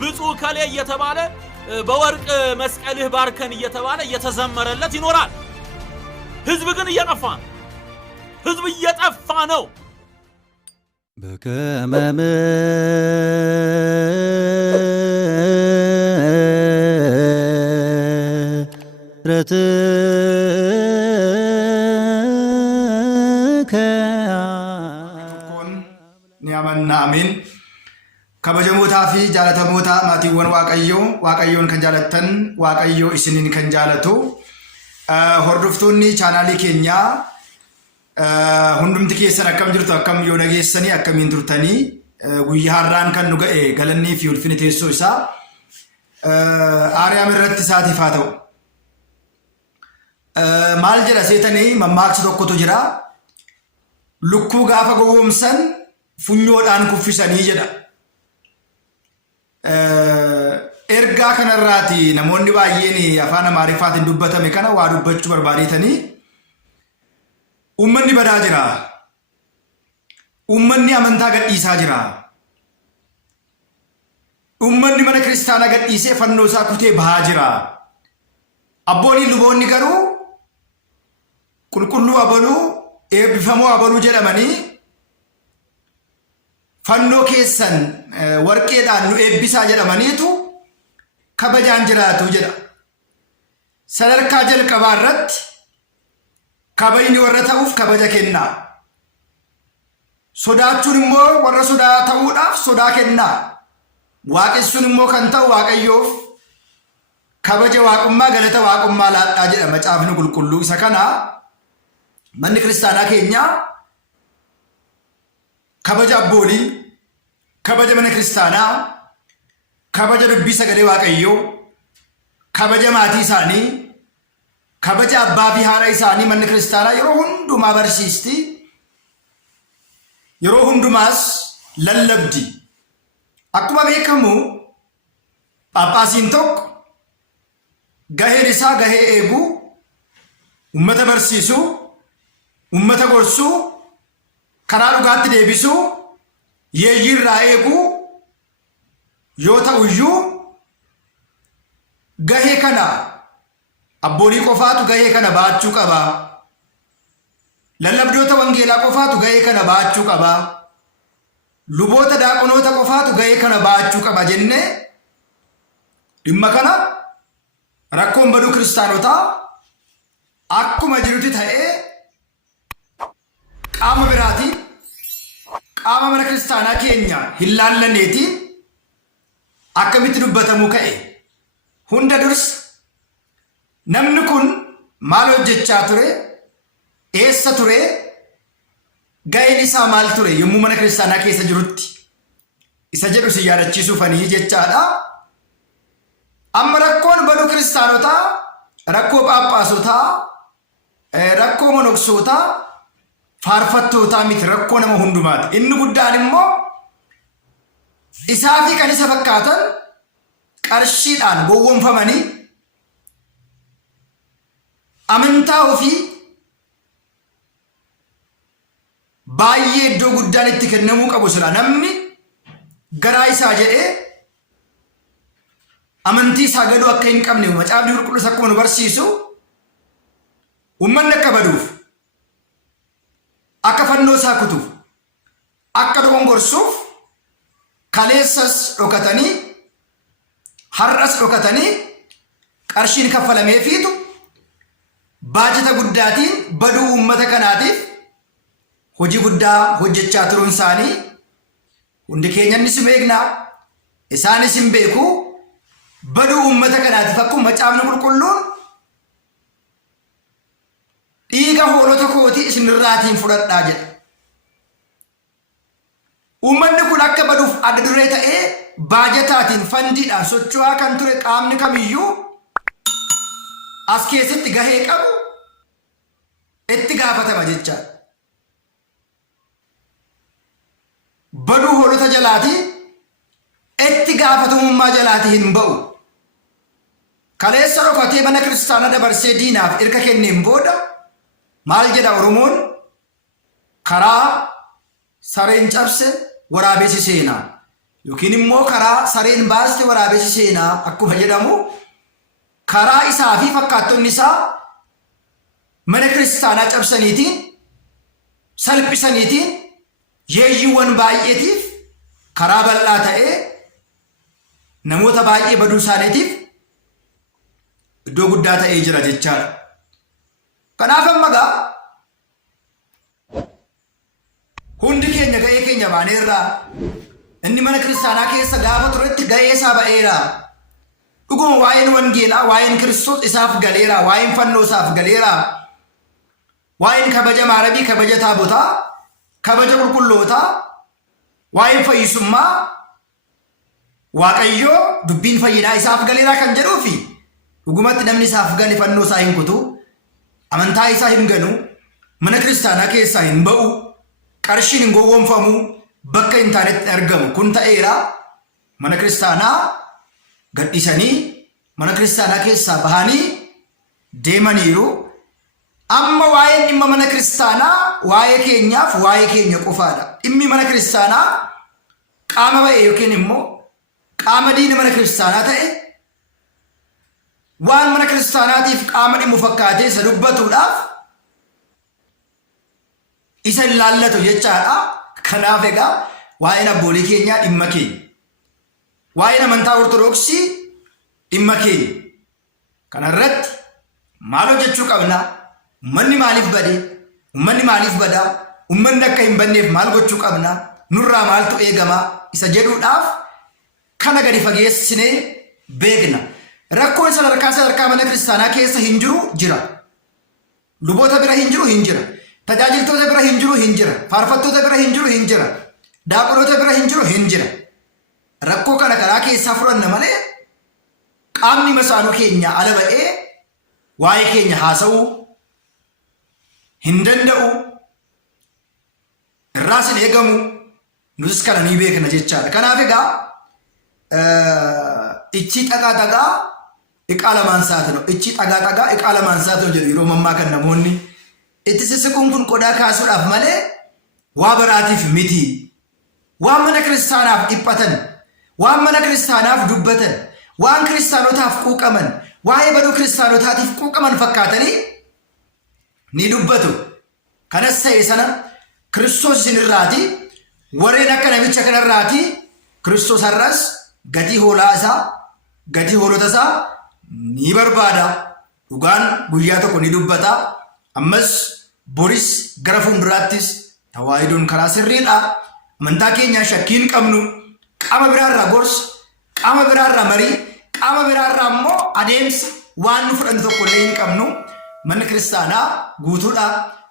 ብፁዕ ከሌ እየተባለ በወርቅ መስቀልህ ባርከን እየተባለ እየተዘመረለት ይኖራል። ህዝብ ግን እየጠፋ ነው። ህዝብ እየጠፋ ነው። በከመ ምሕረትከ ኒያመና አሜን። ከበጀሞታ ፊ ጃለተሞታ ማቲወን waaqayyoon kan jaalattan waaqayyo isinin kan jaalatu hordoftoonni chaanaalii keenya hundumti keessan akkam jirtu akkam yoo dhageessanii akkamiin turtanii guyyaa har'aan kan nu ga'e galannii fi ulfinni teessoo isaa aariyaam irratti isaatiif haa ta'u. Maal jedha seetanii mammaaksa tokkotu jira. Lukkuu gaafa gowwoomsan funyoodhaan kuffisanii jedha. Ergaa kanarraati namoonni baay'een afaan Amaariffaatiin dubbatame kana waa dubbachuu barbaadetanii ummanni badaa jira. Ummanni amantaa gadhiisaa jira. Ummanni mana kiristaanaa gadhiisee fannoo isaa kutee bahaa jira. Abboonni luboonni garuu qulqulluu abaluu eebbifamoo abaluu jedhamanii fannoo keessan warqeedhaan nu eebbisaa jedhamaniitu kabajaan jiraatu jedha. Sadarkaa jalqabaa irratti kabajni warra ta'uuf kabaja kennaa. Sodaachuun immoo warra sodaa ta'uudhaaf sodaa kennaa. Waaqessuun immoo kan ta'u waaqayyoof kabaja waaqummaa galata waaqummaa laadhaa jedha macaafni qulqulluu. Isa kana manni kiristaanaa keenyaa kabaja abboolii, kabaja mana kiristaanaa, kabaja dubbii sagalee waaqayyoo, kabaja maatii isaanii, kabaja abbaa fi haadha isaanii manni kiristaanaa yeroo hundumaa barsiisti. Yeroo hundumaas lallabdi. Akkuma beekamu Phaaphaasiin tokko gaheen isaa gahee eeguu, ummata barsiisuu, ummata gorsuu, karaa dhugaatti deebisuu, yeeyyiirraa eeguu yoo ta'uyyuu gahee kana abboolii qofaatu gahee kana baachuu qaba. Lallabdoota wangeelaa qofaatu gahee kana baachuu qaba. Luboota daaqonoota qofaatu gahee kana baachuu qaba jennee dhimma kana rakkoon baduu kiristaanotaa akkuma jirutti ta'ee qaama biraatiin qaama mana kiristaanaa keenya hin laallanneetiin akkamitti dubbatamuu ka'e. Hunda dursa namni kun maal hojjechaa ture? Eessa ture? Gaheen isaa maal ture yommuu mana kiristaanaa keessa jirutti? Isa jedhu si yaadachiisuufanii jechaadha. Amma rakkoon baduu kiristaanotaa, rakkoo phaaphaasotaa, rakkoo monoksootaa, faarfattootaa miti, rakkoo nama hundumaati. Inni guddaan immoo isaa fi kan isa fakkaatan qarshiidhaan gowwoomfamanii amantaa ofii baay'ee iddoo guddaan itti kennamuu qabu sila namni garaa isaa jedhee amantii isaa gaduu akka hin qabne macaafni qulqulluus akkuma nu barsiisu ummanni akka baduuf, akka fannoo isaa kutuuf, akka dogongorsuuf kaleessas dhokatanii har'as dhokatanii qarshiin kaffalameefiitu baajata guddaatiin baduu uummata kanaatiif hojii guddaa hojjechaa turuun isaanii hundi keenyannis beeknaa, isaanis hin beeku. Baduu uummata kanaatiif akkuma macaafni qulqulluun dhiiga hoolota kootii isinirraatiin fudhadhaa jedha. Uummanni kun akka baduuf adda duree ta'ee baajataatiin fandiidhaan socho'aa kan ture qaamni kamiyyuu as keessatti gahee qabu itti gaafatama jecha. Baduu hoolota jalaatii itti gaafatamummaa jalaatii hin ba'u. Kaleessa dhokatee mana kiristaanaa dabarsee diinaaf erga kenneen booda maal jedha Oromoon? Karaa sareen cabse waraabessi seenaa. yookiin immoo karaa sareen baaste waraabessi seenaa akkuma jedhamu karaa isaa fi fakkaattonni isaa mana kiristaanaa cabsaniitiin salphisaniitiin yeeyyiiwwan baay'eetiif karaa bal'aa ta'ee namoota baay'ee baduu isaaniitiif iddoo guddaa ta'ee jira jechaadha. Kanaaf amma gaa hundi keenya ga'ee keenya baaneerraa inni mana kiristaanaa keessa gaafa turetti ga'ee isaa ba'eera. Dhuguma waa'een wangeelaa waa'een Kiristoos isaaf galeera, waa'een fannoo isaaf galeera, waa'een kabaja maarabii, kabaja taabotaa, kabaja qulqullootaa, waa'een fayyisummaa Waaqayyoo dubbiin fayyinaa isaaf galeera kan jedhuufi dhugumatti namni isaaf gale fannoo isaa hin kutu, amantaa isaa hin ganu, mana kiristaanaa keessaa hin ba'u, qarshiin hin gowwoomfamu, bakka hin taanetti argamu. Kun ta'eera mana kiristaanaa gadhiisanii mana kiristaanaa keessaa bahanii deemaniiru. Amma waa'een dhimma mana kiristaanaa waa'ee keenyaaf waa'ee keenya qofaadha. Dhimmi mana kiristaanaa qaama ba'e yookiin immoo qaama diina mana kiristaanaa ta'e waan mana kiristaanaatiif qaama dhimmu fakkaatee isa dubbatuudhaaf isa hin laallatu jechaadha. Kanaaf egaa waa'een abboolii keenyaa dhimma keenya, waa'een amantaa ortodoksii dhimma keenya. Kanarratti maal hojjechuu qabna? Uummanni maaliif bade? Uummanni maaliif badaa? Uummanni akka hin banneef maal gochuu qabna? Nurraa maaltu eegama? Isa jedhuudhaaf kana gadi fageessinee beekna. Rakkoon sadarkaa mana kiristaanaa keessa hin jiru jira. Luboota bira hin jiru hin jira. Tajaajiltoota bira hin jiru hin jira. Faarfattoota bira hin jiru hin jira. Daaqonoota bira hin jiru hin jira. Rakkoo kana karaa keessaa furanna malee qaamni masaanuu keenya ala ba'ee waa'ee keenya haasa'uu hin danda'u. Irraas hin eegamu. Nus kana ni beekna jechaadha. Kanaaf egaa ichi xagaa iqaa lamaan saatano, ichi xagaa iqaa lamaan saatano jedhu yeroo mammaa kan namoonni itti sissiquun kun qodaa kaasuudhaaf malee waa biraatiif miti. Waan mana kiristaanaaf dhiphatan, waan mana kiristaanaaf dubbatan, waan kiristaanotaaf quuqaman, waa'ee baduu kiristaanotaatiif quuqaman fakkaatanii ni dubbatu. Kanas ta'e sana Kiristoos isinirraati, warreen akka namicha kanarraati. Kiristoos har'as gatii hoolaa isaa, gatii hoolota isaa ni barbaada. Dhugaan guyyaa tokko ni dubbata. Ammas boris gara fuulduraattis tawaayidoon karaa sirriidha. Amantaa keenyaa shakkii hin qabnu. Qaama biraarraa gorsa, qaama biraarraa marii, qaama biraarraa immoo adeemsa waan nu fudhannu tokko illee hin qabnu. Manni kiristaanaa guutuudha.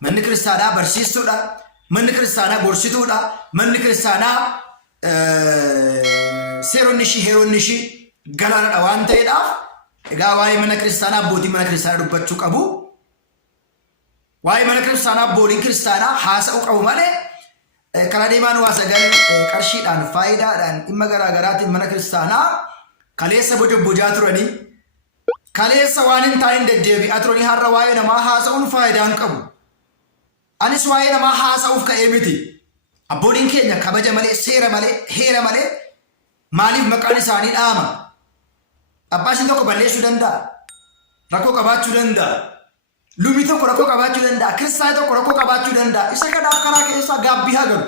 Manni kiristaanaa barsiistuudha. Manni kiristaanaa gorsituudha. Manni kiristaanaa seeronni ishii heeronni ishii galaanadha waan ta'eedhaaf egaa waa'ee mana kiristaanaa abbootiin mana kiristaanaa dubbachuu qabu. Waa'ee mana kiristaanaa abbootiin kiristaanaa haasa'uu qabu malee karaa deemaan waa sagal qarshiidhaan faayidaadhaan dhimma garaagaraatiin mana kiristaanaa kaleessa bojobbojaa turanii kaleessa waan hin taa'in deddeebi'aa turanii har'a waa'ee namaa haasa'uun faayidaan qabu. Anis waa'ee namaa haasa'uuf ka'ee miti. Abbootiin keenya kabaja malee, seera malee, heera malee maaliif maqaan isaanii dhaama? Abbaashin tokko balleessuu danda'a. Rakkoo qabaachuu danda'a. Lubi tokko rakkoo qabaachuu danda'a. Kiristaanni tokko rakkoo qabaachuu danda'a. Isa kanaaf karaa keessaa gaabbii haa galu.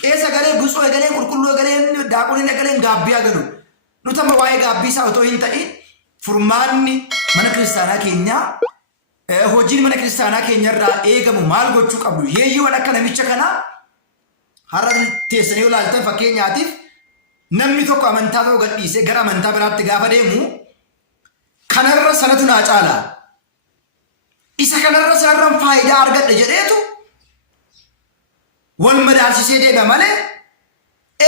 Qeessa galee, gutsoo galee, qulqulluu galee, daaqoniin galee gaabbii haa galu. Nuti amma waa'ee gaabbii isaa otoo hin ta'in furmaanni mana kiristaanaa keenyaa hojiin mana kiristaanaa keenyarraa eegamu maal gochuu qabdu? Yeeyyiiwwan akka namicha kanaa har'a teessanii ilaaltan fakkeenyaatiif namni tokko amantaa tokko gadhiisee gara amantaa biraatti gaafa deemu kanarra sanatu naa caala. Isa kanarra sanarraan faayidaa argadha jedheetu wal madaalsisee deema malee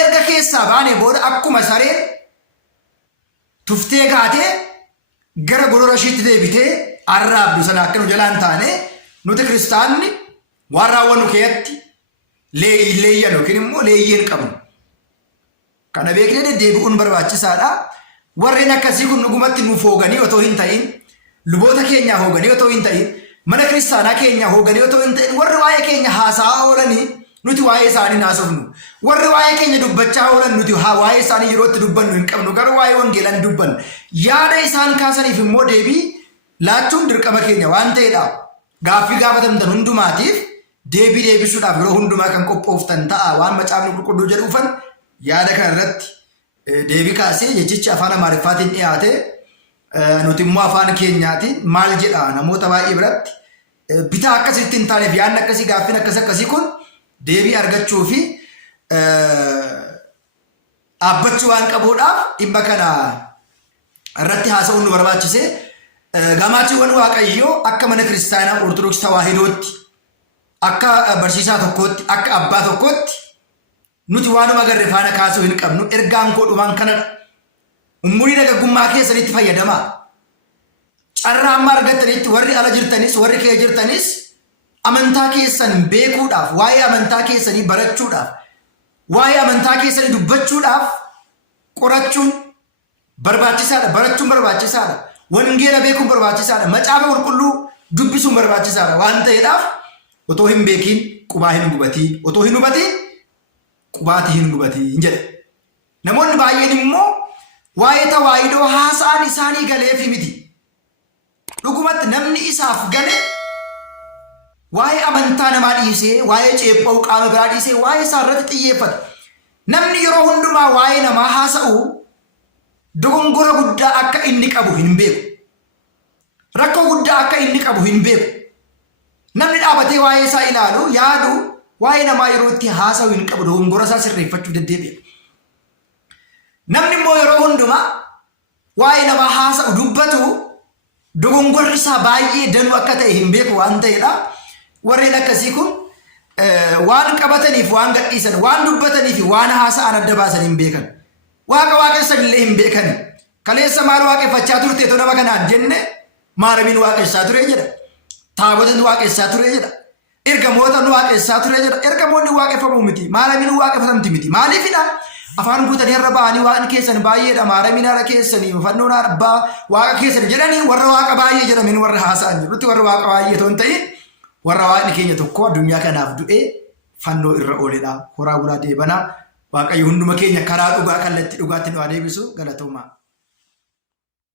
erga keessaa baanee booda akkuma sareen tuftee gaatee gara gorora ishiitti deebitee arraabdu sana akka nu jalaan taane nuti kiristaanni waan raawwannu keessatti leeyyan yookiin immoo leeyyiin qabnu. Kana beeknee deddeebi'uun barbaachisaadha. Warreen akkasii kun dhugumatti nuuf hooganii otoo hin ta'in, luboota keenyaa hooganii otoo hin ta'in, mana kiristaanaa keenyaa hooganii otoo hin ta'in, warri waa'ee keenya haasa'aa oolanii nuti waa'ee isaanii naasofnu. Warri waa'ee keenya dubbachaa oolan nuti waa'ee isaanii yerootti dubbannu hin qabnu. Garuu waa'ee wangeelaa dubbannu. Yaada isaan kaasaniif immoo deebii laachuun dirqama keenya waan ta'eedha. Gaaffii gaafatamtan hundumaatiif deebii deebisuudhaaf yeroo hundumaa kan qophooftan ta'a. Waan macaafni qulqulluu jedhuufan yaada kana irratti deebii kaasee jechichi afaan Amaariffaatiin dhiyaate nuti immoo afaan keenyaatiin maal jedha namoota baay'ee biratti bitaa akkasitti hin taaneef yaadni akkasii gaaffiin akkasii kun deebii argachuu fi dhaabbachuu waan qabuudhaaf dhimma kana irratti haasa'uun nu barbaachise. Gamaachiiwwan Waaqayyoo akka mana kiristaanaa Ortodoksii Tawaahidootti akka barsiisaa tokkootti akka abbaa tokkootti nuti waanuma agarre faana kaasuu hin qabnu. Ergaan godhumaan kanadha. Umurii dargaggummaa keessanitti fayyadamaa. Carraa amma argattanitti warri ala jirtanis warri kee jirtanis amantaa keessan beekuudhaaf waa'ee amantaa keessanii barachuudhaaf waa'ee amantaa keessanii dubbachuudhaaf qorachuun barbaachisaadha. Barachuun barbaachisaadha. Wangeela beekuun barbaachisaadha. Macaafa qulqulluu dubbisuun barbaachisaadha waan ta'eedhaaf otoo hin beekiin qubaa hin gubatiin otoo hin hubatiin qubaati hin gubatiin jedhe. Namoonni baay'een immoo waa'ee tawaahidoo haasa'an isaanii galeefi miti. Dhugumatti namni isaaf gale waa'ee amantaa namaa dhiisee waa'ee ceepha'uu qaama biraa dhiisee waa'ee isaa irratti xiyyeeffata. Namni yeroo hundumaa waa'ee namaa haasa'u dogongora guddaa akka inni qabu hin beeku. Rakkoo guddaa akka inni qabu hin beeku. Namni dhaabatee waa'ee isaa ilaalu yaadu waa'ee namaa yeroo itti haasa'u hin qabu dogongora isaa sirreeffachuu deddeebi'a. Namni immoo yeroo hundumaa waa'ee namaa haasa'u dubbatu dogongorri isaa baay'ee danuu akka ta'e hin beeku waan ta'eedha. Warreen akkasii kun waan qabataniif waan gadhiisan waan dubbataniif waan haasa'an adda baasan hin beekan. Waaqa waaqessan illee hin beekan. Kaleessa maal waaqeffachaa turte to nama kanaan jenne maaramiin waaqessaa ture jedha. Taabotni waaqessaa ture jedha. Ergamoota nu waaqessaa ture jedha. Ergamoonni waaqeffamu miti. Maaramiin waaqeffatamti miti. Maaliifidha? Afaan guutanii irra ba'anii waaqni keessan baay'eedha. Maaramiin haadha keessanii fannoon abbaa waaqa keessan jedhanii warra waaqa baay'ee jedhamin warra haasa'an jirutti warra waaqa baay'ee toon ta'in warra waaqni keenya tokko addunyaa kanaaf du'ee fannoo irra ooledha. Horaa bulaa deebanaa. Waaqayyo hunduma keenya karaa dhugaa kallattii dhugaatti nu adeebisu galatoomaa.